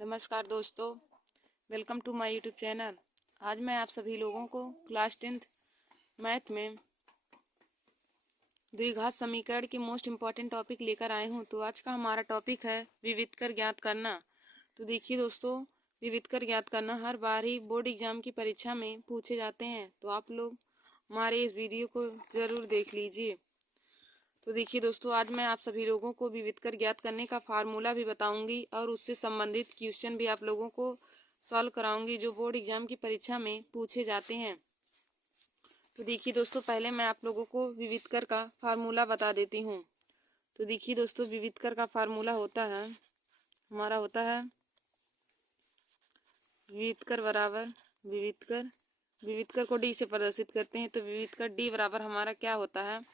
नमस्कार दोस्तों, welcome to my YouTube channel. आज मैं आप सभी लोगों को क्लास 10th मैथ में द्विघात समीकरण के मोस्ट इम्पॉर्टेंट टॉपिक लेकर आए हूँ। तो आज का हमारा टॉपिक है विविधकर ज्ञात करना। तो देखिए दोस्तों, विविधकर ज्ञात करना हर बार ही बोर्ड एग्जाम की परीक्षा में पूछे जाते हैं, तो आप लोग हमारे इस वीडियो को ज़रूर देख लीजिए। तो देखिए दोस्तों, आज मैं आप सभी लोगों को विविधकर ज्ञात करने का फार्मूला भी बताऊंगी और उससे संबंधित क्वेश्चन भी आप लोगों को सॉल्व कराऊंगी जो बोर्ड एग्जाम की परीक्षा में पूछे जाते हैं। तो देखिए दोस्तों, पहले मैं आप लोगों को विविधकर का फार्मूला बता देती हूँ। तो देखिए दोस्तों, विविधकर का फार्मूला हमारा होता है विविधकर बराबर विविधकर को डी से प्रदर्शित करते हैं। तो विविधकर डी बराबर हमारा क्या होता है?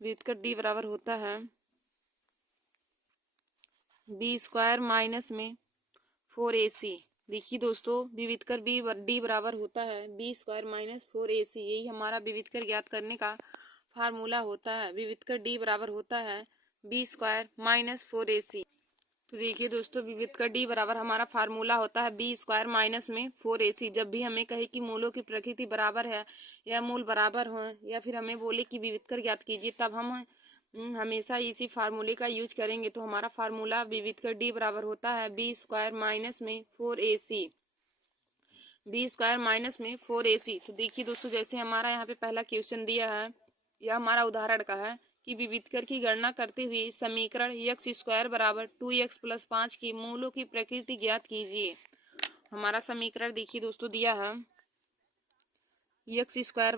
विविधकर डी बराबर होता है बी स्क्वायर माइनस में 4ac। देखिए दोस्तों, विविधकर बी डी बराबर होता है बी स्क्वायर माइनस 4ac। यही हमारा विविधकर ज्ञात करने का फार्मूला होता है। विविधकर डी बराबर होता है बी स्क्वायर माइनस 4ac। तो देखिए दोस्तों, विविधकर डी बराबर हमारा फार्मूला होता है बी स्क्वायर माइनस में 4ac। जब भी हमें कहे कि मूलों की प्रकृति बराबर है या मूल बराबर हो या फिर हमें बोले कि विविधकर ज्ञात कीजिए, तब हम हमेशा इसी फार्मूले का यूज करेंगे। तो हमारा फार्मूला विविधकर डी बराबर होता है बी स्क्वायर माइनस में 4ac। बी स्क्वायर माइनस में 4ac। तो देखिए दोस्तों, जैसे हमारा यहाँ पे पहला क्वेश्चन दिया है, यह हमारा उदाहरण का है कि विविधकर की गणना करते हुए समीकरण x स्क्वायर बराबर 2x प्लस 5 की मूलों की प्रकृति ज्ञात कीजिए। हमारा समीकरण देखिए दोस्तों दिया है x स्क्वायर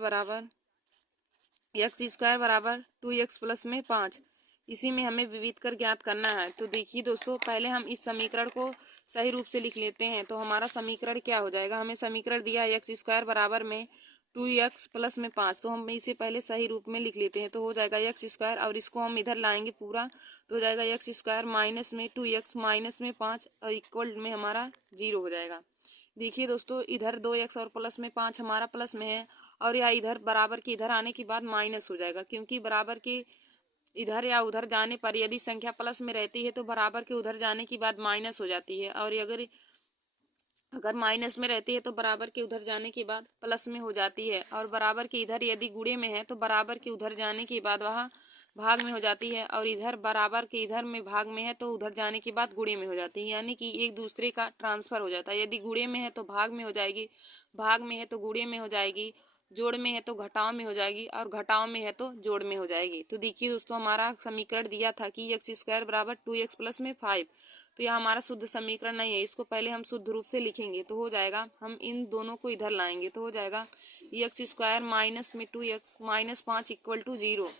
बराबर 2x प्लस में 5। इसी में हमें विविधकर ज्ञात करना है। तो देखिए दोस्तों, पहले हम इस समीकरण को सही रूप से लिख लेते हैं। तो हमारा समीकरण क्या हो जाएगा? हमें समीकरण दिया है एक्स स्क्वायर बराबर में 2x प्लस में 5। तो हम इसे पहले सही रूप में लिख लेते हैं। तो हो जाएगा एक्स स्क्वायर और इसको हम इधर लाएंगे पूरा, तो हो जाएगा एक्स स्क्वायर माइनस में 2x माइनस में 5 और इक्वल में हमारा 0 हो जाएगा। देखिए दोस्तों, इधर 2x और प्लस में 5 हमारा प्लस में है और यह इधर बराबर के इधर आने के बाद माइनस हो जाएगा, क्योंकि बराबर के इधर या उधर जाने पर यदि संख्या प्लस में रहती है तो बराबर के उधर जाने के बाद माइनस हो जाती है, और अगर माइनस में रहती है तो बराबर के उधर जाने के बाद प्लस में हो जाती है, और बराबर के इधर यदि गुणे में है तो बराबर के उधर जाने के बाद वह भाग में हो जाती है, और इधर बराबर के इधर में भाग में है तो उधर जाने के बाद गुणे में हो जाती है। यानी कि एक दूसरे का ट्रांसफर हो जाता है। यदि गुणे में है तो भाग में हो जाएगी, भाग में है तो गुणे में हो जाएगी, जोड़ में है तो घटाव में हो जाएगी, और घटाव में है तो जोड़ में हो जाएगी। तो देखिए दोस्तों, हमारा समीकरण दिया था कि एक्स स्क्वायर बराबर 2x प्लस में 5। तो यह हमारा शुद्ध समीकरण नहीं है, इसको पहले हम शुद्ध रूप से लिखेंगे। तो हो जाएगा, हम इन दोनों को इधर लाएंगे तो हो जाएगा एक्स स्क्वायर माइनस में 2x माइनस 5 इक्वल टू 0।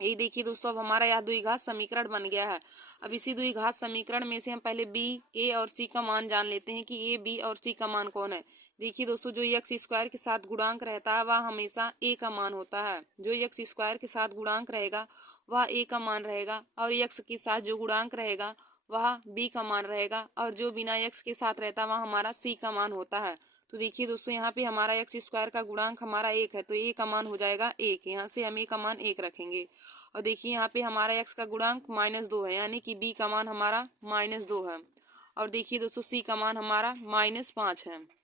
यही देखिए दोस्तों, अब हमारा यह द्विघात समीकरण बन गया है। अब इसी द्विघात समीकरण में से हम पहले बी, ए और सी का मान जान लेते हैं कि ए, बी और सी का मान कौन है। देखिए दोस्तों, जो एक्स स्क्वायर के साथ गुणांक रहता है वह हमेशा ए का मान होता है। जो एक्स स्क्वायर के साथ गुणांक रहेगा वह ए का मान रहेगा, और एक्स के साथ जो गुणांक रहेगा वह बी का मान रहेगा, और जो बिना एक्स के साथ रहता वह हमारा सी का मान होता है। तो देखिए दोस्तों, यहाँ पे हमारा एक्स स्क्वायर का गुणांक हमारा 1 है, तो ए का मान हो जाएगा 1। यहाँ से हम ए का मान 1 रखेंगे। और देखिए यहाँ पे हमारा एक्स का गुणांक -2 है, यानी कि बी का मान हमारा -2 है। और देखिए दोस्तों, सी का मान हमारा -5 है।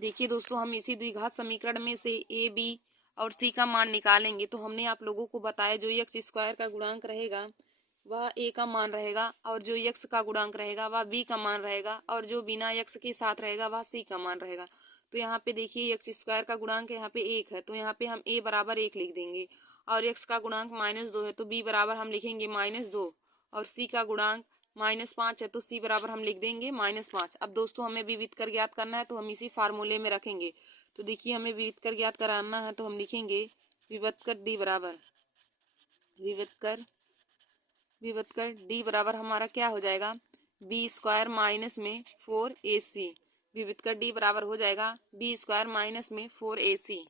देखिए दोस्तों, हम इसी द्विघात समीकरण में से ए, बी और सी का मान निकालेंगे। तो हमने आप लोगों को बताया जो एक्स स्क्वायर का गुणांक रहेगा वह ए का मान रहेगा, और जो एक्स का गुणांक रहेगा वह बी का मान रहेगा, और जो बिना एक्स के साथ रहेगा वह सी का मान रहेगा। तो यहाँ पे देखिए एक्स स्क्वायर का गुणांक यहाँ पे 1 है, तो यहाँ पे हम ए बराबर 1 लिख देंगे, और एक्स का गुणांक -2 है तो बी बराबर हम लिखेंगे -2, और सी का गुणांक -5 है तो सी बराबर हम लिख देंगे -5। अब दोस्तों, हमें विविधकर ज्ञात करना है तो हम इसी फार्मूले में रखेंगे। तो देखिए, हमें विविधकर ज्ञात कराना है तो हम लिखेंगे विविधकर डी बराबर हमारा क्या हो जाएगा? बी स्क्वायर माइनस में 4ac। विविधकर डी बराबर हो जाएगा बी स्क्वायर माइनस में 4ac।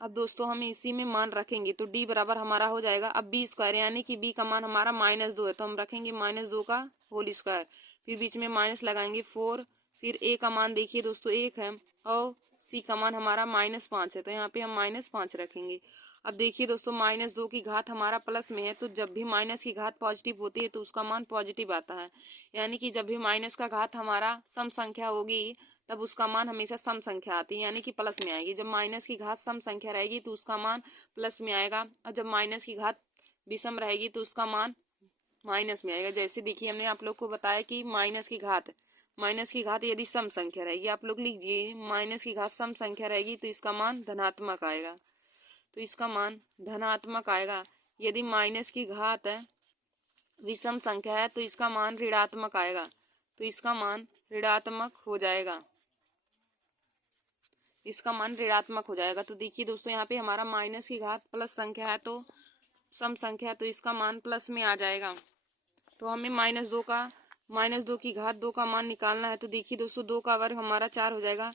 अब दोस्तों, हम इसी में मान रखेंगे तो डी बराबर हमारा हो जाएगा अब बी स्क्वायर, यानी कि बी का मान हमारा -2 है तो हम रखेंगे -2 का होल स्क्वायर, फिर बीच में माइनस लगाएंगे 4, फिर ए का मान देखिए दोस्तों 1 है, और सी का मान हमारा -5 है तो यहाँ पे हम -5 रखेंगे। अब देखिए दोस्तों, -2 की घात हमारा प्लस में है, तो जब भी माइनस की घात पॉजिटिव होती है तो उसका मान पॉजिटिव आता है। यानी कि जब भी माइनस का घात हमारा सम संख्या होगी तब उसका मान हमेशा सम संख्या आती है, यानी कि प्लस में आएगी। जब माइनस की घात सम संख्या रहेगी तो उसका मान प्लस में आएगा, और जब माइनस की घात विषम रहेगी तो उसका मान माइनस में आएगा। जैसे देखिए, हमने आप लोग को बताया कि माइनस की घात यदि सम संख्या रहेगी, आप लोग लीजिए, माइनस की घात सम संख्या रहेगी तो इसका मान धनात्मक आएगा, तो इसका मान धनात्मक आएगा। यदि माइनस की घात विषम संख्या है तो इसका मान ऋणात्मक आएगा, तो इसका मान ऋणात्मक हो जाएगा, इसका मान ऋणात्मक हो जाएगा। तो देखिए दोस्तों, यहाँ पे हमारा माइनस की घात प्लस संख्या है तो सम संख्या है तो इसका मान प्लस में आ जाएगा। तो हमें -2 की घात 2 का मान निकालना है। तो देखिए दोस्तों, 2 का वर्ग हमारा 4 हो जाएगा।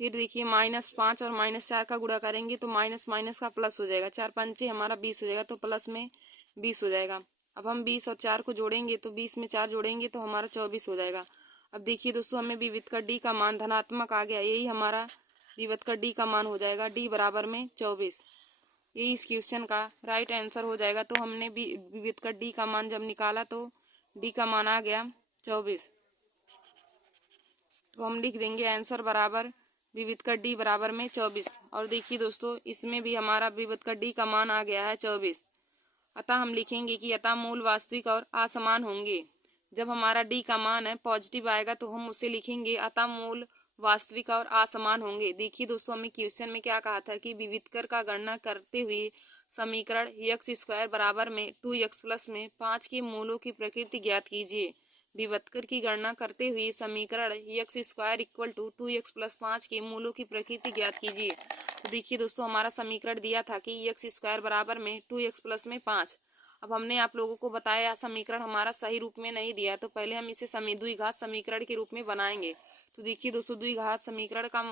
फिर देखिए, -5 और -4 का गुणा करेंगे तो माइनस माइनस का प्लस हो जाएगा, 4 पंचे हमारा 20 हो जाएगा, तो प्लस में 20 हो जाएगा। अब हम 20 और 4 को जोड़ेंगे तो 20 में 4 जोड़ेंगे तो हमारा 24 हो जाएगा। अब देखिए दोस्तों, हमें विविध का डी का मान धनात्मक आ गया, यही हमारा विविध का डी का मान हो जाएगा, डी बराबर में 24। यही इस क्वेश्चन का राइट आंसर हो जाएगा। तो हमने विविध का डी का मान जब निकाला तो डी का मान आ गया 24। तो हम लिख देंगे आंसर बराबर विविध का डी बराबर में 24। और देखिए दोस्तों, इसमें भी हमारा विविध का डी का मान आ गया है 24। अतः हम लिखेंगे कि अतः मूल वास्तविक और असमान होंगे। जब हमारा डी का मान है पॉजिटिव आएगा तो हम उसे लिखेंगे अतः मूल वास्तविक और असमान होंगे। देखिए दोस्तों, हमें क्वेश्चन में क्या कहा था कि विविधकर का गणना करते हुए समीकरण x² बराबर में 2x प्लस में 5 के मूलों की प्रकृति ज्ञात कीजिए। विविधकर की गणना करते हुए समीकरण x² equal to 2x plus 5 के मूलों की प्रकृति ज्ञात कीजिए। तो देखिए दोस्तों, हमारा समीकरण दिया था कि x² बराबर में 2x प्लस में 5। अब हमने आप लोगों को बताया समीकरण हमारा सही रूप में नहीं दिया, तो पहले हम इसे द्विघात समीकरण के रूप में बनाएंगे। तो देखिए दोस्तों, द्विघात समीकरण का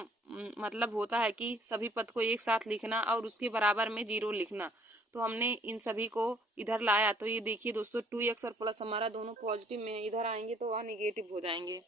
मतलब होता है कि सभी पद को एक साथ लिखना और उसके बराबर में 0 लिखना। तो हमने इन सभी को इधर लाया, तो ये देखिए दोस्तों, 2x और प्लस हमारा दोनों पॉजिटिव में इधर आएंगे तो वह निगेटिव हो जाएंगे।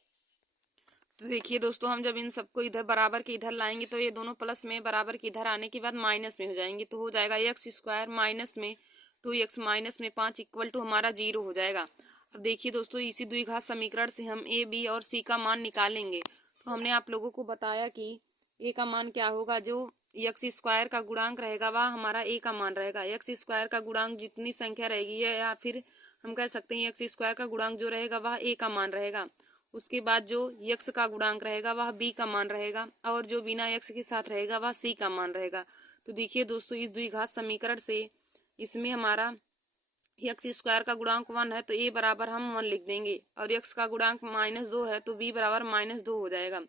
तो देखिए दोस्तों, हम जब इन सबको इधर बराबर के इधर लाएंगे तो ये दोनों प्लस में बराबर के इधर आने के बाद माइनस में हो जाएंगे, तो हो जाएगा x² माइनस में 2x माइनस में 5 इक्वल टू हमारा 0 हो जाएगा। अब देखिए दोस्तों, इसी द्विघात समीकरण से हम a, b और c का मान निकालेंगे। तो हमने आप लोगों को बताया कि a का मान क्या होगा, जो x² का गुणांक रहेगा वह हमारा a का मान रहेगा। x² का गुणांक जितनी संख्या रहेगी, या फिर हम कह सकते हैं x² का गुणांक जो रहेगा वह a का मान रहेगा। उसके बाद जो x का गुणांक रहेगा वह b का मान रहेगा, और जो बिना x के साथ रहेगा वह c का मान रहेगा। तो देखिए दोस्तों, इस द्विघात समीकरण से इसमें हमारा x² का गुणांक 1 है तो a बराबर हम 1 लिख देंगे, और x का गुणांक -2 है तो b बराबर -2 हो जाएगा,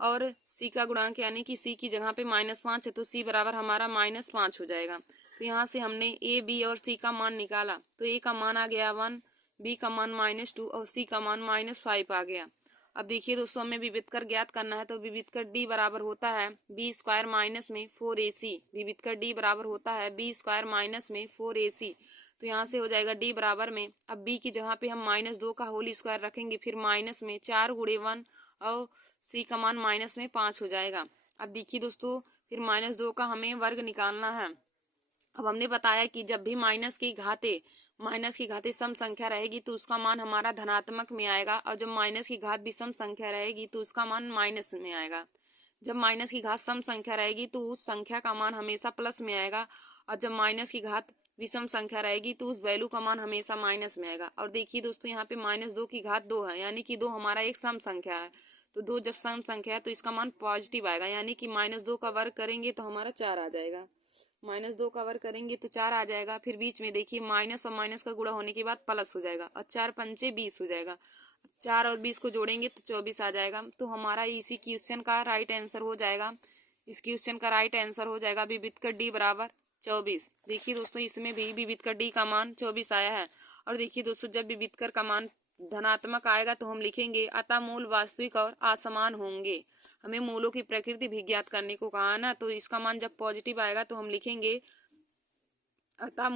और c का गुणांक यानी कि c की जगह पे -5 है तो c बराबर हमारा -5 हो जाएगा। तो यहाँ से हमने a, b और c का मान निकाला, तो a का मान आ गया 1, b का मान -2 और c का मान -5 आ गया। अब देखिए दोस्तों, हमें विविधकर ज्ञात करना है, तो विविधकर d बराबर होता है b² माइनस में 4ac। विविधकर d बराबर होता है b² माइनस में 4ac। तो यहाँ से हो जाएगा d बराबर में, अब b की जगह पे हम -2 का होल स्क्वायर रखेंगे, फिर माइनस में 4 गुणे 1 और c का मान -5 हो जाएगा। अब देखिए दोस्तों, फिर -2 का हमें वर्ग निकालना है। अब हमने बताया कि जब भी माइनस की घाते सम संख्या रहेगी तो उसका मान हमारा धनात्मक में आएगा, और जब माइनस की घात विषम संख्या रहेगी तो उसका मान माइनस में आएगा। जब माइनस की घात सम संख्या रहेगी तो उस संख्या का मान हमेशा प्लस में आएगा, और जब माइनस की घात विषम संख्या रहेगी तो उस वैल्यू का मान हमेशा माइनस में आएगा। और देखिए दोस्तों, यहाँ पे -2 की घात 2 है, यानी कि 2 हमारा एक सम संख्या है, तो 2 जब सम संख्या है तो इसका मान पॉजिटिव आएगा, यानी कि -2 का वर्ग करेंगे तो हमारा 4 आ जाएगा। -2 का वर्ग करेंगे तो 4 आ जाएगा। फिर बीच में देखिए माइनस और माइनस का गुणा होने के बाद प्लस हो जाएगा, और 4 पंचे 20 हो जाएगा। 4 और 20 को जोड़ेंगे तो 24 आ जाएगा। तो हमारा इसी क्वेश्चन का राइट आंसर हो जाएगा, इस क्वेश्चन का राइट आंसर हो जाएगा विविधकर डी बराबर 24। देखिए दोस्तों, इसमें भी विविधकर डी का मान 24 आया है। और देखिए दोस्तों, जब विविधकर का मान धनात्मक आएगा तो हम लिखेंगे अतः मूल वास्तविक और असमान होंगे। हमें मूलों की प्रकृति भी ज्ञात करने को कहा ना, तो इसका मान जब पॉजिटिव आएगा तो हम लिखेंगे अतः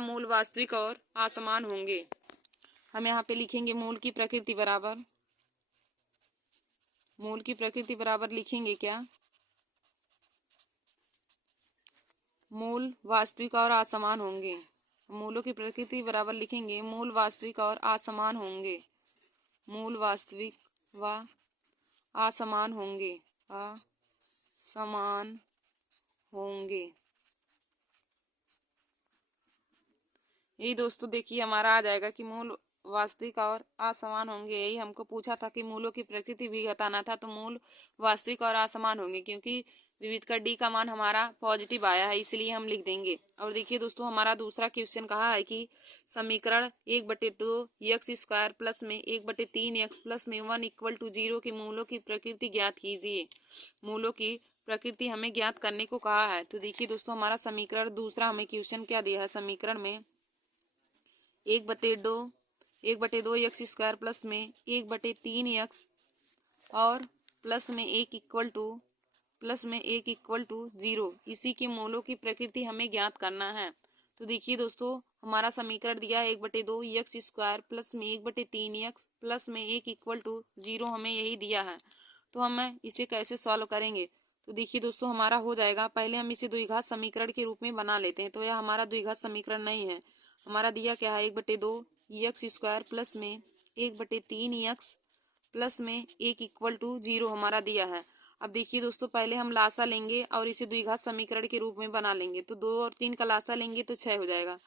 मूल वास्तविक और असमान होंगे। हम यहाँ पे लिखेंगे मूल की प्रकृति बराबर लिखेंगे क्या, मूल वास्तविक और असमान होंगे। मूलों की प्रकृति बराबर लिखेंगे मूल वास्तविक और असमान होंगे। मूल वास्तविक व असमान होंगे। असमान होंगे। यही दोस्तों देखिए हमारा आ जाएगा कि मूल वास्तविक और असमान होंगे। यही हमको पूछा था कि मूलों की प्रकृति भी बताना था, तो मूल वास्तविक और असमान होंगे, क्योंकि विविध का डी का मान हमारा पॉजिटिव आया है, इसलिए हम लिख देंगे। और देखिए दोस्तों हमारा दूसरा क्वेश्चन कहा है कि समीकरण 1/2 एक्स स्क्वायर प्लस में 1/3 एक्स प्लस में 1 = 0 के मूलों की प्रकृति ज्ञात कीजिए। मूलों की प्रकृति हमें ज्ञात करने को कहा है। तो देखिए दोस्तों हमारा समीकरण दूसरा हमें क्वेश्चन क्या दिया है, समीकरण में 1/2 एक्स स्क्वायर प्लस में 1/3 एक्स और प्लस में 1 = 0, इसी के मूलों की प्रकृति हमें ज्ञात करना है। तो देखिए दोस्तों हमारा समीकरण दिया है 1/2 एक्स स्क्वायर प्लस में 1/3 एक्स प्लस में 1 = 0, हमें यही दिया है। तो हम इसे कैसे सॉल्व करेंगे, तो देखिए दोस्तों हमारा हो जाएगा, पहले हम इसे द्विघात समीकरण के रूप में बना लेते हैं। तो यह हमारा द्विघात समीकरण नहीं है, हमारा दिया क्या है 1/2 एक्स स्क्वायर प्लस में 1/3 एक्स प्लस में 1 = 0 हमारा दिया है। अब देखिए दोस्तों पहले हम लासा लेंगे और इसे द्विघात समीकरण के रूप में बना लेंगे। तो 2 और 3 का लासा लेंगे तो 6 हो जाएगा।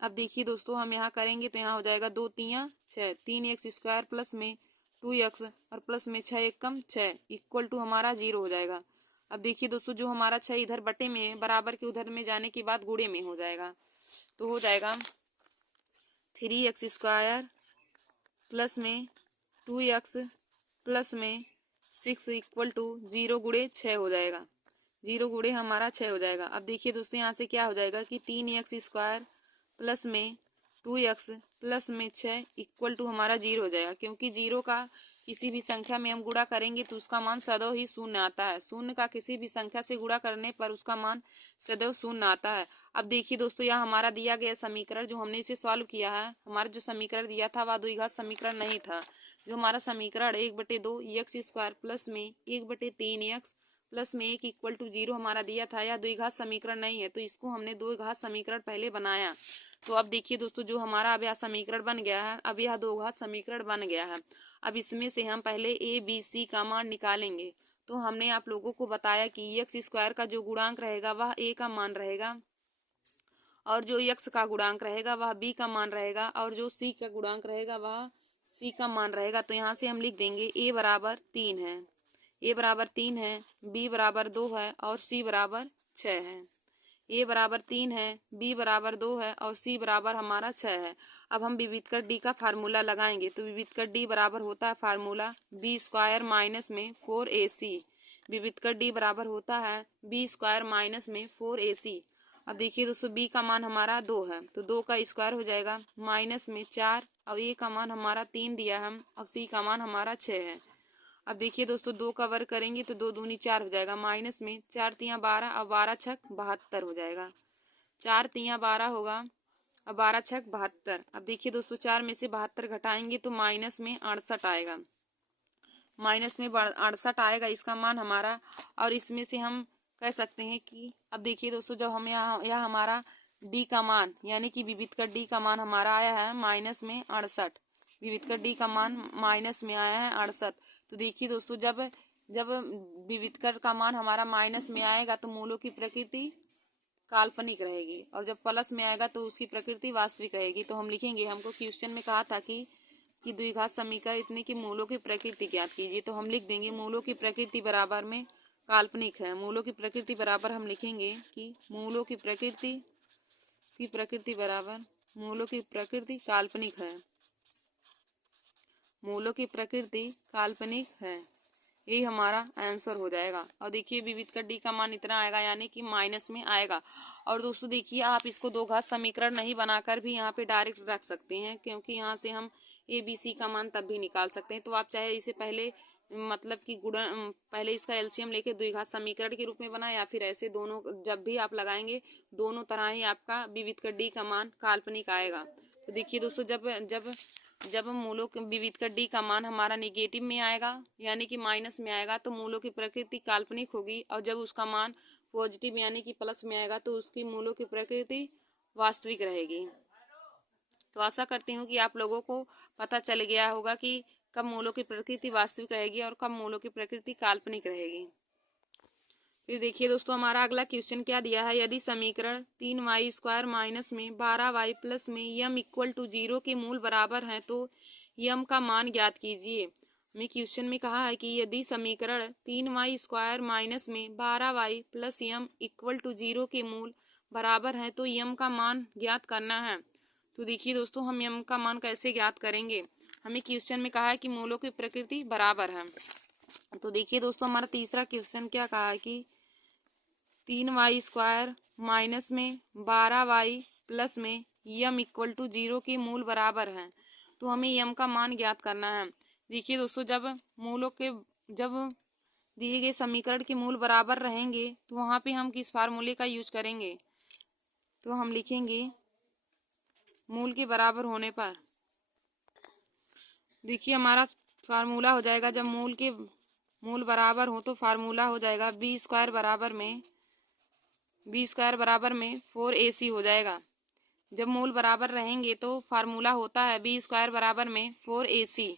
अब देखिए दोस्तों हम यहाँ करेंगे तो यहाँ हो जाएगा 2 × 3 = 6, 3 एक्स स्क्वायर प्लस में 2 एक्स और प्लस में 6 × 6 = हमारा 0 हो जाएगा। अब देखिए दोस्तों जो हमारा 6 इधर बटे में है, बराबर के उधर में जाने के बाद गुणे में हो जाएगा। तो हो जाएगा 3 एक्स स्क्वायर प्लस में 2 एक्स प्लस में 6 = 0 गुणे 6 हो जाएगा। 0 गुणे हमारा 6 हो जाएगा। अब देखिए दोस्तों यहाँ से क्या हो जाएगा कि 3 एक्स स्क्वायर प्लस में 2 एक्स प्लस में 6 = हमारा 0 हो जाएगा, क्योंकि 0 का किसी भी संख्या में हम गुणा करेंगे तो उसका मान सदैव ही शून्य आता है। शून्य का किसी भी संख्या से गुणा करने पर उसका मान सदैव शून्य आता है। अब देखिए दोस्तों यहाँ हमारा दिया गया समीकरण जो हमने इसे सॉल्व किया है, हमारा जो समीकरण दिया था वह द्विघात समीकरण नहीं था। जो हमारा समीकरण 1/2 एक्स स्क्वायर प्लस में 1/3 एक्स प्लस में 1 = 0 हमारा दिया था, यह द्विघात समीकरण नहीं है, तो इसको हमने द्विघात समीकरण पहले बनाया। तो अब देखिए दोस्तों जो हमारा अब यह समीकरण बन गया है, अब यह द्विघात समीकरण बन गया है। अब इसमें से हम पहले ए बी सी का मान निकालेंगे। तो हमने आप लोगों को बताया कि एक्स स्क्वायर का जो गुणांक रहेगा वह ए का मान रहेगा, और जो एक्स का गुणांक रहेगा वह बी का मान रहेगा, और जो सी का गुणांक रहेगा वह सी का मान रहेगा। तो यहाँ से हम लिख देंगे ए बराबर 3 है, ए बराबर 3 है, बी बराबर 2 है और सी बराबर 6 है। ए बराबर 3 है, बी बराबर 2 है और सी बराबर हमारा 6 है। अब हम विविध कर डी का फार्मूला लगाएंगे। तो विविध कर डी बराबर होता है फार्मूला बी स्क्वायर माइनस में 4ac। विविध कर डी बराबर होता है बी स्क्वायर माइनस में 4ac। अब देखिए दोस्तों बी का मान हमारा 2 है, तो 2 का स्क्वायर हो जाएगा माइनस में 4, और ए का मान हमारा 3 दिया हम, और सी का मान हमारा 6 है। अब देखिए दोस्तों 2 का वर्ग करेंगे तो 2 दूनी 4 हो जाएगा, माइनस में 4 × 12 और 12 × 6 72 हो जाएगा। 4 × 12 होगा और 12 × 6 72। अब देखिए दोस्तों 4 में से 72 घटाएंगे तो माइनस में 68 आएगा, माइनस में 68 आएगा इसका मान हमारा। और इसमें से हम कह सकते हैं कि अब देखिए दोस्तों जब हम यह हमारा डी का मान यानी कि विविध का डी का मान हमारा आया है माइनस में 68, विविध का डी का मान माइनस में आया है 68। तो देखिए दोस्तों जब जब विविध कर का मान हमारा माइनस में आएगा तो मूलों की प्रकृति काल्पनिक रहेगी, और जब प्लस में आएगा तो उसकी प्रकृति वास्तविक रहेगी। तो हम लिखेंगे, हमको क्वेश्चन में कहा था कि द्विघात समीकरण इतने की मूलों की प्रकृति ज्ञात कीजिए। तो हम लिख देंगे मूलों की प्रकृति बराबर में काल्पनिक है। मूलों की प्रकृति बराबर हम लिखेंगे कि मूलों की प्रकृति बराबर मूलों की प्रकृति काल्पनिक है, मूलों की प्रकृति काल्पनिक है। यही हमारा आंसर हो जाएगा। और देखिए विविध का डी का मान इतना आएगा यानी कि माइनस में आएगा। और दोस्तों देखिए आप इसको दो घात समीकरण नहीं बनाकर भी यहाँ पे डायरेक्ट रख सकते हैं, क्योंकि यहाँ से हम ए बी सी का मान तब भी निकाल सकते हैं। तो आप चाहे इसे पहले मतलब कि गुणा पहले इसका एलसीएम लेके द्विघात समीकरण के रूप में बनाए, या फिर ऐसे दोनों जब भी आप लगाएंगे दोनों तरह ही आपका विविध का डी का मान काल्पनिक आएगा। तो देखिए दोस्तों जब मूलों के विविध का डी का मान हमारा नेगेटिव में आएगा यानी कि माइनस में आएगा तो मूलों की प्रकृति काल्पनिक होगी, और जब उसका मान पॉजिटिव यानी कि प्लस में आएगा तो उसकी मूलों की प्रकृति वास्तविक रहेगी। तो आशा करती हूँ कि आप लोगों को पता चल गया होगा कि कब मूलों की प्रकृति वास्तविक रहेगी और कब मूलों की प्रकृति काल्पनिक रहेगी। फिर देखिए दोस्तों, हमारा अगला क्वेश्चन क्या दिया है। यदि समीकरण 3y² माइनस में 12y प्लस में यम इक्वल टू 0 के मूल बराबर हैं तो यम का मान ज्ञात कीजिए। हमें क्वेश्चन में कहा है कि यदि समीकरण 3y² माइनस में 12y plus Yama equal to 0 के मूल बराबर हैं तो यम का मान ज्ञात करना है। तो देखिए दोस्तों, हम यम का मान कैसे ज्ञात करेंगे। हमें क्वेश्चन में कहा है कि मूलों की प्रकृति बराबर है। तो देखिए दोस्तों, हमारा तीसरा क्वेश्चन क्या कहा है कि 3y² माइनस में 12y प्लस में यम इक्वल टू 0 के मूल बराबर हैं तो हमें यम का मान ज्ञात करना है। देखिए दोस्तों, जब दिए गए समीकरण के मूल बराबर रहेंगे तो वहाँ पे हम किस फार्मूले का यूज करेंगे। तो हम लिखेंगे मूल के बराबर होने पर, देखिए हमारा फार्मूला हो जाएगा, जब मूल बराबर हो तो फार्मूला हो जाएगा b² बराबर में 4ac हो जाएगा। जब मूल बराबर रहेंगे तो फार्मूला होता है b² बराबर में 4ac।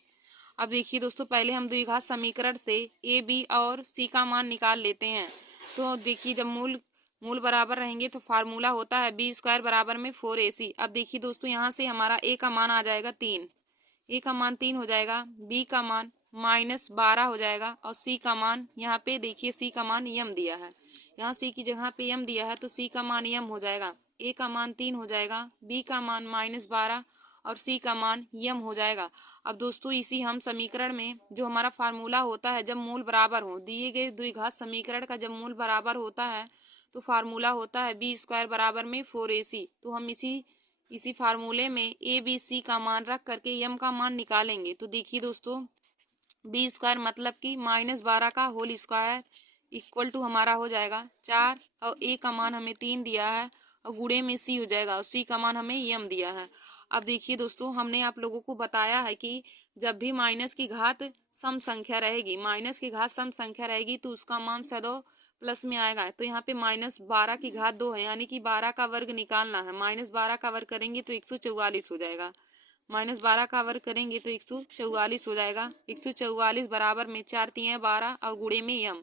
अब देखिए दोस्तों, पहले हम द्विघात समीकरण से a b और c का मान निकाल लेते हैं। तो देखिए, जब मूल बराबर रहेंगे तो फार्मूला होता है b² बराबर में 4ac। अब देखिए दोस्तों, यहाँ से हमारा a का मान आ जाएगा 3, a का मान 3 हो जाएगा, b का मान -12 हो जाएगा और c का मान, यहाँ पे देखिए c का मान यम दिया है, यहाँ c की जगह पे यम दिया है तो c का मान यम हो जाएगा। a का मान 3 हो जाएगा, b का मान -12 और c का मान यम हो जाएगा। अब दोस्तों, इसी हम समीकरण में जो हमारा फार्मूला होता है, जब मूल बराबर हो, दिए गए द्विघात समीकरण का जब मूल बराबर होता है तो फार्मूला होता है b² बराबर में 4ac। तो हम इसी फार्मूले में a b c का मान रख करके यम का मान निकालेंगे। तो देखिए दोस्तों, b² मतलब कि -12 का होल स्क्वायर इक्वल टू हमारा हो जाएगा 4 और a का मान हमें 3 दिया है और गुणे में c हो जाएगा और c का मान हमें यम दिया है। अब देखिए दोस्तों, हमने आप लोगों को बताया है कि जब भी माइनस की घात सम संख्या रहेगी तो उसका मान सदैव प्लस में आएगा। तो यहाँ पे -12 की घात 2 है, यानी कि 12 का वर्ग निकालना है। -12 का वर्ग करेंगे तो 144 हो जाएगा, -12 का वर्ग करेंगे तो 144 हो जाएगा। 144 बराबर में 4 तिया 12 और गुणे में यम,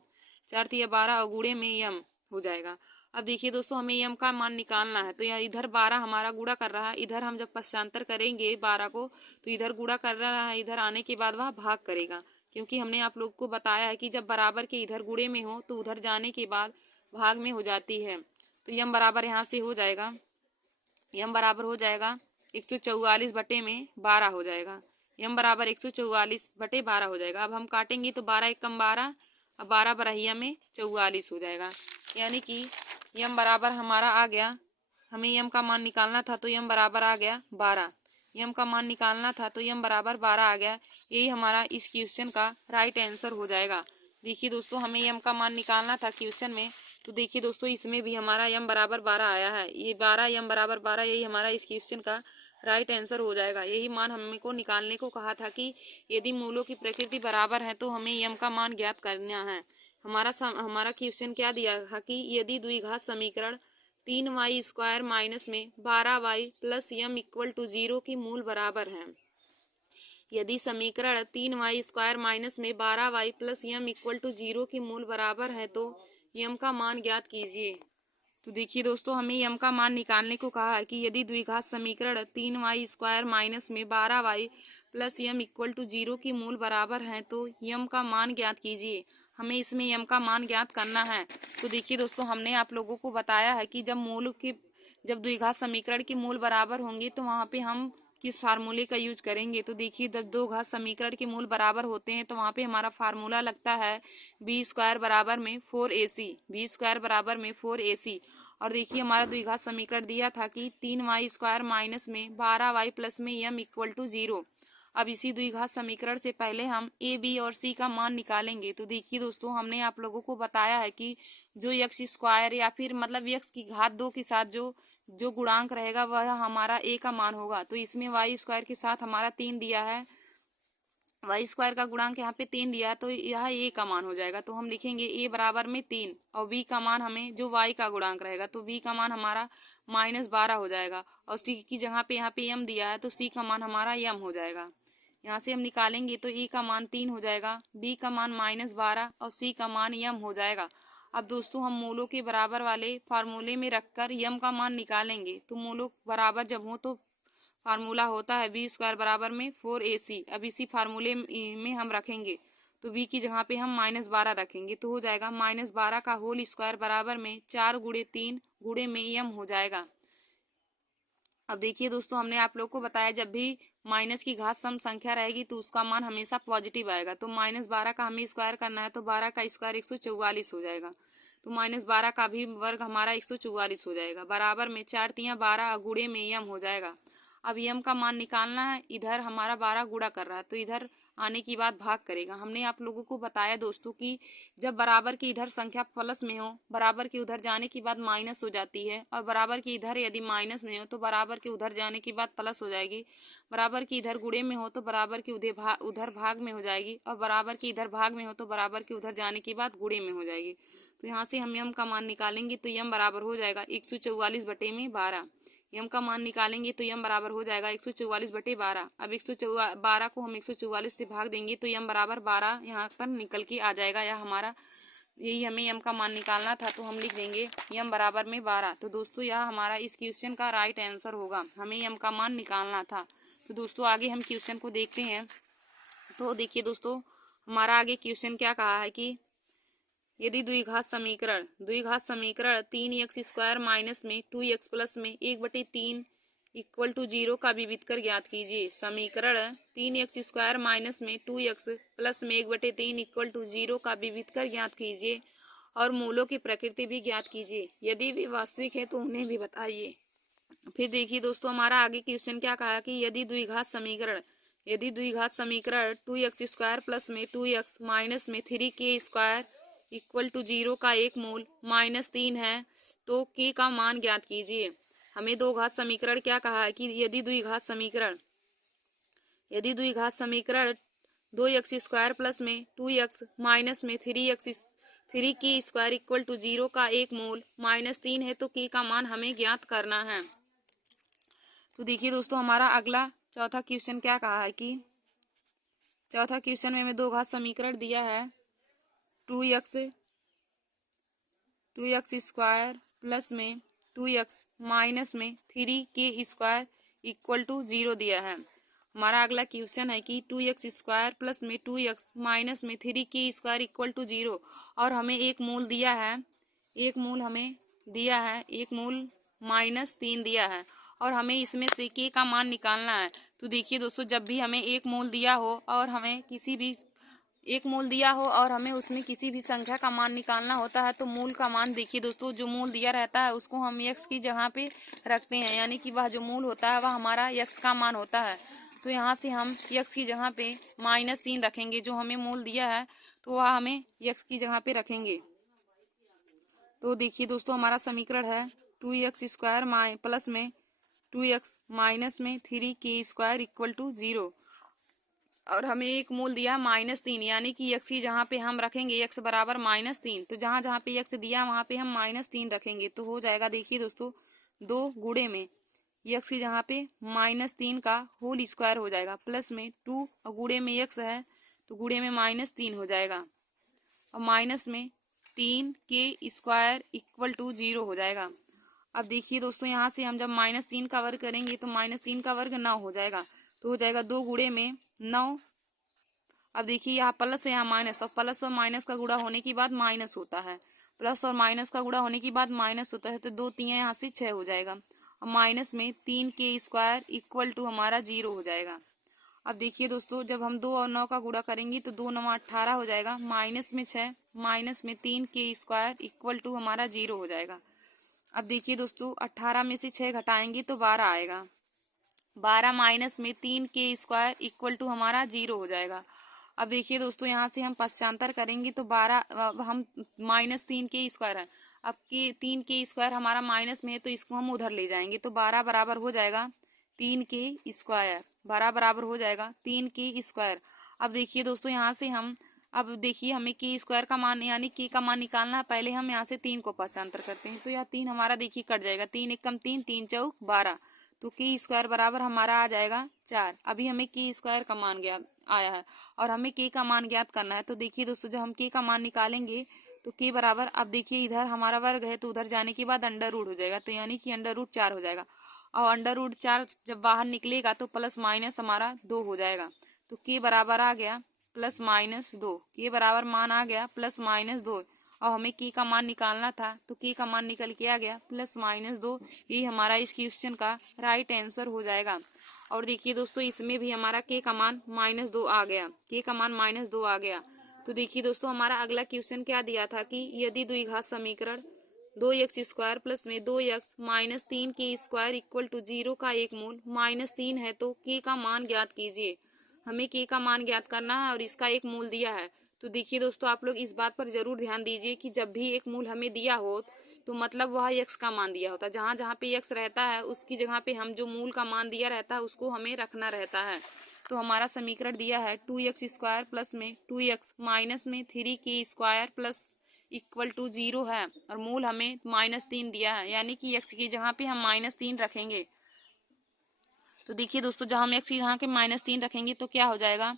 4 तिया 12 और गुणे में यम हो जाएगा। अब देखिए दोस्तों, हमें यम का मान निकालना है। तो यहाँ इधर 12 हमारा गुणा कर रहा है, इधर हम जब पश्चांतर करेंगे 12 को तो इधर गुणा कर रहा है, इधर आने के बाद वह भाग करेगा, क्योंकि हमने आप लोग को बताया है कि जब बराबर के इधर गुणे में हो तो उधर जाने के बाद भाग में हो जाती है। तो यम बराबर यहाँ से हो जाएगा, यम बराबर हो जाएगा 144 बटे में 12 हो जाएगा। यम बराबर 144 बटे 12 हो जाएगा। अब हम काटेंगे तो 12 एकम 12 और 12 बरहिया में 44 हो जाएगा, यानी कि यम बराबर हमारा आ गया, हमें यम का मान निकालना था तो यम बराबर आ गया 12, यम का मान निकालना था तो यम बराबर 12 आ गया। यही हमारा इस क्वेश्चन का राइट आंसर हो जाएगा। देखिए दोस्तों, हमें यम का मान निकालना था क्वेश्चन में, तो देखिए दोस्तों, इसमें भी हमारा यम बराबर 12 आया है। ये 12 यम बराबर 12, यही हमारा इस क्वेश्चन का राइट आंसर हो जाएगा। यही मान हमको निकालने को कहा था कि यदि मूलों की प्रकृति बराबर है तो हमें यम का मान ज्ञात करना है। हमारा क्वेश्चन क्या दिया है कि यदि द्विघात समीकरण 3y² माइनस में 12y plus Yama equal to 0 की मूल बराबर है। यदि समीकरण 3y² माइनस में 12y plus Yama equal to 0 की मूल बराबर है तो यम का मान ज्ञात कीजिए। तो देखिए दोस्तों, हमें यम का मान निकालने को कहा है कि यदि द्विघात समीकरण 3y² माइनस में 12y plus Yama equal to 0 की मूल बराबर है तो यम का मान ज्ञात कीजिए। हमें इसमें यम का मान ज्ञात करना है। तो देखिए दोस्तों, हमने आप लोगों को बताया है कि जब द्विघात समीकरण के मूल बराबर होंगे तो वहाँ पे हम किस फार्मूले का यूज करेंगे। तो देखिए, जब दो घात समीकरण के मूल बराबर होते हैं तो वहाँ पे हमारा फार्मूला लगता है b² बराबर में 4ac, b² बराबर में 4ac। और देखिए, हमारा द्विघात समीकरण दिया था कि 3y² माइनस में 12y प्लस में यम इक्वल टू 0। अब इसी द्विघात समीकरण से पहले हम a b और c का मान निकालेंगे। तो देखिए दोस्तों, हमने आप लोगों को बताया है कि जो x² या फिर मतलब x की घात 2 के साथ जो गुणांक रहेगा वह हमारा a का मान होगा। तो इसमें y² के साथ हमारा 3 दिया है वाई स्क्वायर का गुणांक यहाँ पे 3 दिया है, तो यह ए का मान हो जाएगा। तो हम लिखेंगे ए बराबर में 3 और बी का मान हमें जो वाई का गुणांक रहेगा तो बी का मान हमारा -12 हो जाएगा। और सी की जगह पे यहाँ पे एम दिया है तो सी का मान हमारा एम हो जाएगा। यहाँ से हम निकालेंगे तो ए का मान 3 हो जाएगा, बी का मान -12 और सी का मान यम हो जाएगा। अब दोस्तों हम मूलों के बराबर वाले फार्मूले में रखकर यम का मान निकालेंगे। तो मूलों बराबर जब हो तो फार्मूला होता है बी स्क्वायर बराबर में 4ac। अब इसी फार्मूले में हम रखेंगे तो बी की जगह पे हम -12 रखेंगे तो हो जाएगा -12 का होल स्क्वायर बराबर में 4 गुणे 3 गुणे में यम हो जाएगा। अब देखिए दोस्तों, हमने आप लोग को बताया जब भी माइनस की घात सम संख्या रहेगी तो उसका मान हमेशा पॉजिटिव आएगा। तो -12 का हमें स्क्वायर करना है तो 12 का स्क्वायर 144 हो जाएगा। तो -12 का भी वर्ग हमारा 144 हो जाएगा बराबर में 4 तियां 12 गुणे में यम हो जाएगा। अब यम का मान निकालना है, इधर हमारा 12 गुणा कर रहा है तो इधर आने की बात भाग करेगा। हमने आप लोगों को बताया दोस्तों कि जब बराबर की इधर संख्या प्लस में हो, बराबर के उधर जाने की बात माइनस हो जाती है, और बराबर की इधर यदि माइनस में हो तो बराबर के उधर जाने की बात प्लस हो जाएगी। बराबर की इधर गुणे में हो तो बराबर की उधर भाग में हो जाएगी, और बराबर की इधर भाग में हो तो बराबर के उधर जाने की बात गुणे में हो जाएगी। तो यहाँ से हम यम का मान निकालेंगे तो यम बराबर हो जाएगा 144 बटे में 12। यम का मान निकालेंगे तो यम बराबर हो जाएगा 144 बटे 12। अब 112 को हम 144 से भाग देंगे तो यम बराबर 12 यहाँ पर निकल के आ जाएगा। या हमारा यही हमें यम का मान निकालना था तो हम लिख देंगे यम बराबर में 12। तो दोस्तों यह हमारा इस क्वेश्चन का राइट आंसर होगा, हमें यम का मान निकालना था। तो दोस्तों आगे हम क्वेश्चन को देखते हैं। तो देखिए दोस्तों, हमारा आगे क्वेश्चन क्या कहा है कि यदि द्विघात समीकरण 3x² माइनस में 2x प्लस में 1/3 इक्वल टू 0 का विविध कर ज्ञात कीजिए। समीकरण 3x² माइनस में 2x प्लस में 1/3 इक्वल टू 0 का विविध कर ज्ञात कीजिए और मूलों की प्रकृति भी ज्ञात कीजिए। यदि वे वास्तविक है तो उन्हें भी बताइए। फिर देखिए दोस्तों, हमारा आगे क्वेश्चन क्या कहा कि यदि द्विघात समीकरण 2x² प्लस में 2x माइनस में 3k² इक्वल टू 0 का एक मूल -3 है तो k का मान ज्ञात कीजिए। हमें दो घात समीकरण क्या कहा है कि यदि द्विघात समीकरण 2x² प्लस में 2x माइनस में 3k² इक्वल टू 0 का एक मूल -3 है तो k का मान हमें ज्ञात करना है। तो देखिए दोस्तों, हमारा अगला चौथा क्वेश्चन क्या कहा है कि चौथा क्वेश्चन में हमें दो घात समीकरण दिया है 2x² प्लस में 2x माइनस में 3k² इक्वल टू 0 दिया है। हमारा अगला क्वेश्चन है कि 2x² प्लस में 2x माइनस में 3k² इक्वल टू 0 और हमें एक मूल दिया है, एक मूल -3 दिया है और हमें इसमें से k का मान निकालना है। तो देखिए दोस्तों, जब भी हमें एक मूल दिया हो और हमें उसमें किसी भी संख्या का मान निकालना होता है तो मूल का मान देखिए दोस्तों, जो मूल दिया रहता है उसको हम x की जगह पे रखते हैं, यानी कि वह जो मूल होता है वह हमारा x का मान होता है। तो यहाँ से हम x की जगह पे -3 रखेंगे, जो हमें मूल दिया है तो वह हमें x की जगह पे रखेंगे। तो देखिए दोस्तों, हमारा समीकरण है 2x² प्लस में 2x माइनस में 3k² इक्वल टू 0 और हमें एक मूल दिया -3, यानी कि x की जहाँ पे हम रखेंगे x बराबर -3, तो जहाँ जहाँ पे x दिया वहाँ पे हम -3 रखेंगे तो हो जाएगा। देखिए दोस्तों, 2 गुणे में x की जहाँ पे -3 का होल स्क्वायर हो जाएगा प्लस में 2 और गुणे में x है तो गुणे में -3 हो जाएगा और माइनस में 3k² इक्वल टू 0 हो जाएगा। अब देखिए दोस्तों, यहाँ से हम जब -3 का वर्ग करेंगे तो -3 का वर्ग 9 हो जाएगा, तो हो जाएगा 2 गुणे में 9। अब देखिए यहाँ प्लस है यहाँ माइनस, और प्लस और माइनस का गुणा होने के बाद माइनस होता है, प्लस और माइनस का गुणा होने के बाद माइनस होता है, तो 2 3 यहाँ से 6 हो जाएगा और माइनस में 3k² इक्वल टू हमारा 0 हो जाएगा। अब देखिए दोस्तों, जब हम 2 और 9 का गुणा करेंगे तो 2 9 18 हो जाएगा, माइनस में 6 माइनस में 3k² इक्वल टू हमारा 0 हो जाएगा। अब देखिए दोस्तों, 18 में से 6 घटाएंगे तो 12 आएगा, 12 माइनस में 3k² इक्वल टू हमारा 0 हो जाएगा। अब देखिए दोस्तों, यहाँ से हम पश्चांतर करेंगे तो 12 हम -3k² है, अब के 3k² हमारा माइनस में है तो इसको हम उधर ले जाएंगे तो 12 बराबर हो जाएगा 3k², 12 बराबर हो जाएगा 3k²। अब देखिए दोस्तों यहाँ से हम अब देखिए हमें के स्क्वायर का मान यानी के का मान निकालना है। पहले हम यहाँ से 3 को पक्षांतर करते हैं तो यह 3 हमारा देखिए कट जाएगा, 3 एकम 3, 3 चौक 12, तो के स्क्वायर बराबर हमारा आ जाएगा 4। अभी हमें के स्क्वायर का मान ज्ञात आया है और हमें के का मान ज्ञात करना है। तो देखिए दोस्तों जब हम के का मान निकालेंगे तो के बराबर, अब देखिए इधर हमारा वर्ग है तो उधर जाने के बाद अंडर रूट हो जाएगा, तो यानी कि अंडर रूट 4 हो जाएगा। और अंडर रूट 4 जब बाहर निकलेगा तो प्लस माइनस हमारा 2 हो जाएगा। तो के बराबर आ गया +-2, के बराबर मान आ गया +-2। और हमें के का मान निकालना था तो के का मान निकल के आ गया +-2। ये हमारा इस क्वेश्चन का राइट आंसर हो जाएगा। और देखिए दोस्तों इसमें भी हमारा के का मान -2 आ गया, के का मान -2 आ गया। तो देखिए दोस्तों हमारा अगला क्वेश्चन क्या दिया था कि यदि द्विघात समीकरण 2x² प्लस में 2x माइनस 3 के स्क्वायर इक्वल टू 0 का एक मूल -3 है तो के का मान ज्ञात कीजिए। हमें के का मान ज्ञात करना है और इसका एक मूल दिया है। तो देखिए दोस्तों आप लोग इस बात पर जरूर ध्यान दीजिए कि जब भी एक मूल हमें दिया हो तो मतलब वह x का मान दिया होता है। जहाँ जहाँ पे x रहता है उसकी जगह पे हम जो मूल का मान दिया रहता है उसको हमें रखना रहता है। तो हमारा समीकरण दिया है 2x² प्लस में 2x माइनस में 3 के स्क्वायर प्लस इक्वल टू 0 है और मूल हमें -3 दिया है, यानी कि x की जगह पे हम -3 रखेंगे। तो देखिए दोस्तों जब हम x की जगह के -3 रखेंगे तो क्या हो जाएगा,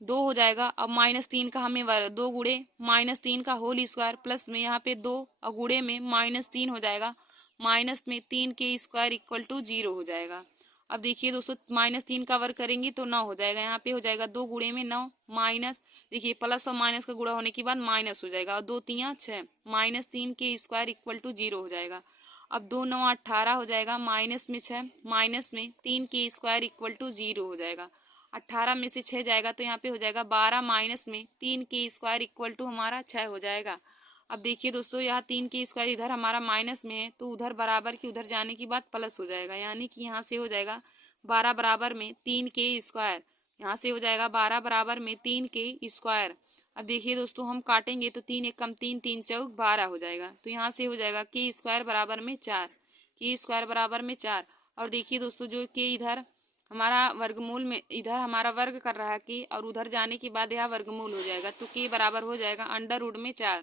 2 हो जाएगा। अब -3 का हमें 2 गुणे -3 का होल स्क्वायर प्लस में यहाँ पे 2 और गुणे में -3 हो जाएगा, माइनस में 3 के स्क्वायर इक्वल टू 0 हो जाएगा। अब देखिए दोस्तों -3 का वर्ग करेंगे तो 9 हो जाएगा, यहाँ पे हो जाएगा 2 गुणे में 9 माइनस, देखिए प्लस और माइनस का गुणा होने के बाद माइनस हो जाएगा और 2 3 6, -3 के स्क्वायर इक्वल टू 0 हो जाएगा। अब 2 9 18 हो जाएगा, माइनस में 6 माइनस में 3 के स्क्वायर इक्वल टू 0 हो जाएगा। 18 में से 6 जाएगा तो यहाँ पे हो जाएगा 12 माइनस में 3 के स्क्वायर इक्वल टू हमारा 6 हो जाएगा। अब देखिए दोस्तों यहाँ 3 के स्क्वायर इधर हमारा माइनस में है तो उधर बराबर की उधर जाने के बाद प्लस हो जाएगा, यानी कि यहाँ से हो जाएगा 12 बराबर में 3 के स्क्वायर, यहाँ से हो जाएगा 12 बराबर में 3 के स्क्वायर। अब देखिए दोस्तों हम काटेंगे तो 3 एकम 3, 3 चौक 12 हो जाएगा, तो यहाँ से हो जाएगा के स्क्वायर बराबर में 4, के स्क्वायर बराबर में 4। और देखिए दोस्तों जो के इधर हमारा वर्गमूल में इधर हमारा वर्ग कर रहा है कि, और उधर जाने के बाद यह वर्गमूल हो जाएगा तो के बराबर हो जाएगा अंडर रूट में 4,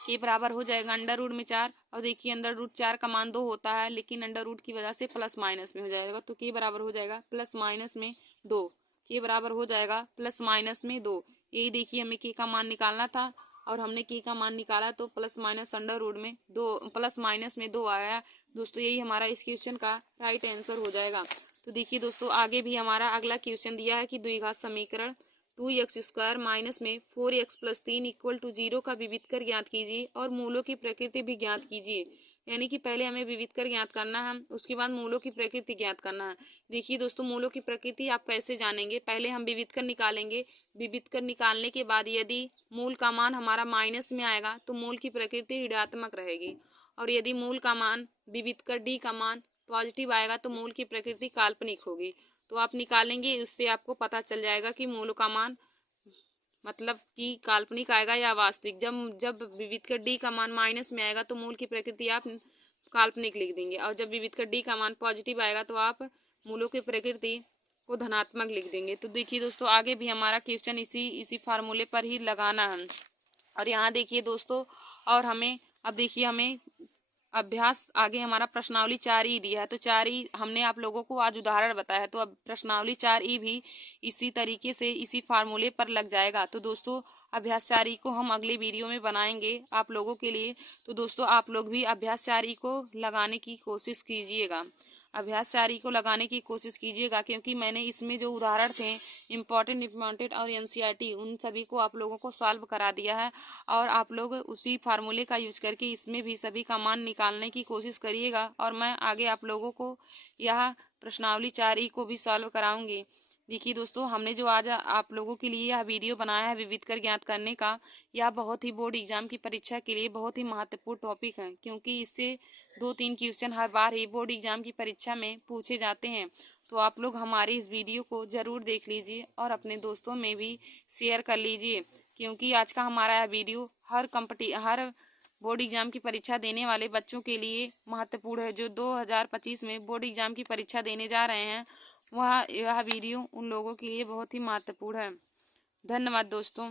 के बराबर हो जाएगा अंडर रूट में 4। और देखिए अंडर रूट 4 का मान 2 होता है लेकिन अंडर रूट की वजह से प्लस माइनस में हो जाएगा, तो के बराबर हो जाएगा प्लस माइनस में 2, के बराबर हो जाएगा प्लस माइनस में 2। यही देखिए हमें के का मान निकालना था और हमने के का मान निकाला तो प्लस माइनस अंडर रूट में 2 प्लस माइनस में 2 आया दोस्तों। यही हमारा इस क्वेश्चन का राइट आंसर हो जाएगा। तो देखिए दोस्तों आगे भी हमारा अगला क्वेश्चन दिया है कि द्विघात समीकरण 2x² माइनस में 4x प्लस 3 इक्वल टू 0 का विविधकर ज्ञात कीजिए और मूलों की प्रकृति भी ज्ञात कीजिए। यानी कि पहले हमें विविधकर ज्ञात करना है, उसके बाद मूलों की प्रकृति ज्ञात करना है। देखिए दोस्तों मूलों की प्रकृति आप कैसे जानेंगे, पहले हम विविधकर निकालेंगे, विविधकर निकालने के बाद यदि मूल का मान हमारा माइनस में आएगा तो मूल की प्रकृति ऋणात्मक रहेगी, और यदि मूल का मान विविधकर डी का मान पॉजिटिव आएगा तो मूल की प्रकृति काल्पनिक होगी। तो आप निकालेंगे, उससे आपको पता चल जाएगा कि मूल का मान मतलब कि काल्पनिक आएगा या वास्तविक। जब जब विविधकर डी का मान माइनस में आएगा तो मूल की प्रकृति आप काल्पनिक लिख देंगे, और जब विविधकर डी का मान पॉजिटिव आएगा तो आप मूलों की प्रकृति को धनात्मक लिख देंगे। तो देखिए दोस्तों आगे भी हमारा क्वेश्चन इसी फार्मूले पर ही लगाना है। और यहाँ देखिए दोस्तों, और हमें अब देखिए हमें अभ्यास आगे हमारा प्रश्नावली 4E दिया है, तो 4E हमने आप लोगों को आज उदाहरण बताया है, तो अब प्रश्नावली 4E भी इसी तरीके से इसी फार्मूले पर लग जाएगा। तो दोस्तों अभ्यास 4E को हम अगले वीडियो में बनाएंगे आप लोगों के लिए। तो दोस्तों आप लोग भी अभ्यास 4E को लगाने की कोशिश कीजिएगा, अभ्यास 4E को लगाने की कोशिश कीजिएगा, क्योंकि मैंने इसमें जो उदाहरण थे इम्पॉर्टेंट और NCERT उन सभी को आप लोगों को सॉल्व करा दिया है, और आप लोग उसी फार्मूले का यूज करके इसमें भी सभी का मान निकालने की कोशिश करिएगा। और मैं आगे आप लोगों को यह प्रश्नावली 4E को भी सॉल्व कराऊंगी। देखिए दोस्तों हमने जो आज आप लोगों के लिए यह वीडियो बनाया है विविधकर ज्ञात करने का, यह बहुत ही बोर्ड एग्जाम की परीक्षा के लिए बहुत ही महत्वपूर्ण टॉपिक है, क्योंकि इससे 2-3 क्वेश्चन हर बार ही बोर्ड एग्जाम की परीक्षा में पूछे जाते हैं। तो आप लोग हमारे इस वीडियो को ज़रूर देख लीजिए और अपने दोस्तों में भी शेयर कर लीजिए, क्योंकि आज का हमारा यह वीडियो हर बोर्ड एग्जाम की परीक्षा देने वाले बच्चों के लिए महत्वपूर्ण है, जो 2025 में बोर्ड एग्जाम की परीक्षा देने जा रहे हैं यह वीडियो उन लोगों के लिए बहुत ही महत्वपूर्ण है। धन्यवाद दोस्तों।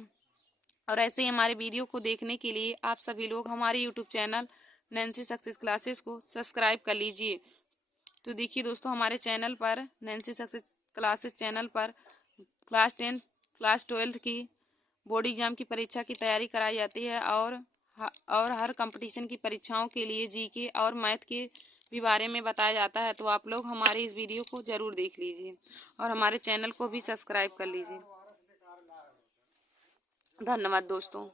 और ऐसे ही हमारे वीडियो को देखने के लिए आप सभी लोग हमारे YouTube channel Nancy success classes को सब्सक्राइब कर लीजिए। तो देखिए दोस्तों, हमारे चैनल पर नैन्सी सक्सेस क्लासेस चैनल पर क्लास 10 क्लास 12 की बोर्ड एग्जाम की परीक्षा की तैयारी कराई जाती है और हर कंपटीशन की परीक्षाओं के लिए जीके और मैथ के भी बारे में बताया जाता है। तो आप लोग हमारे इस वीडियो को ज़रूर देख लीजिए और हमारे चैनल को भी सब्सक्राइब कर लीजिए। धन्यवाद दोस्तों।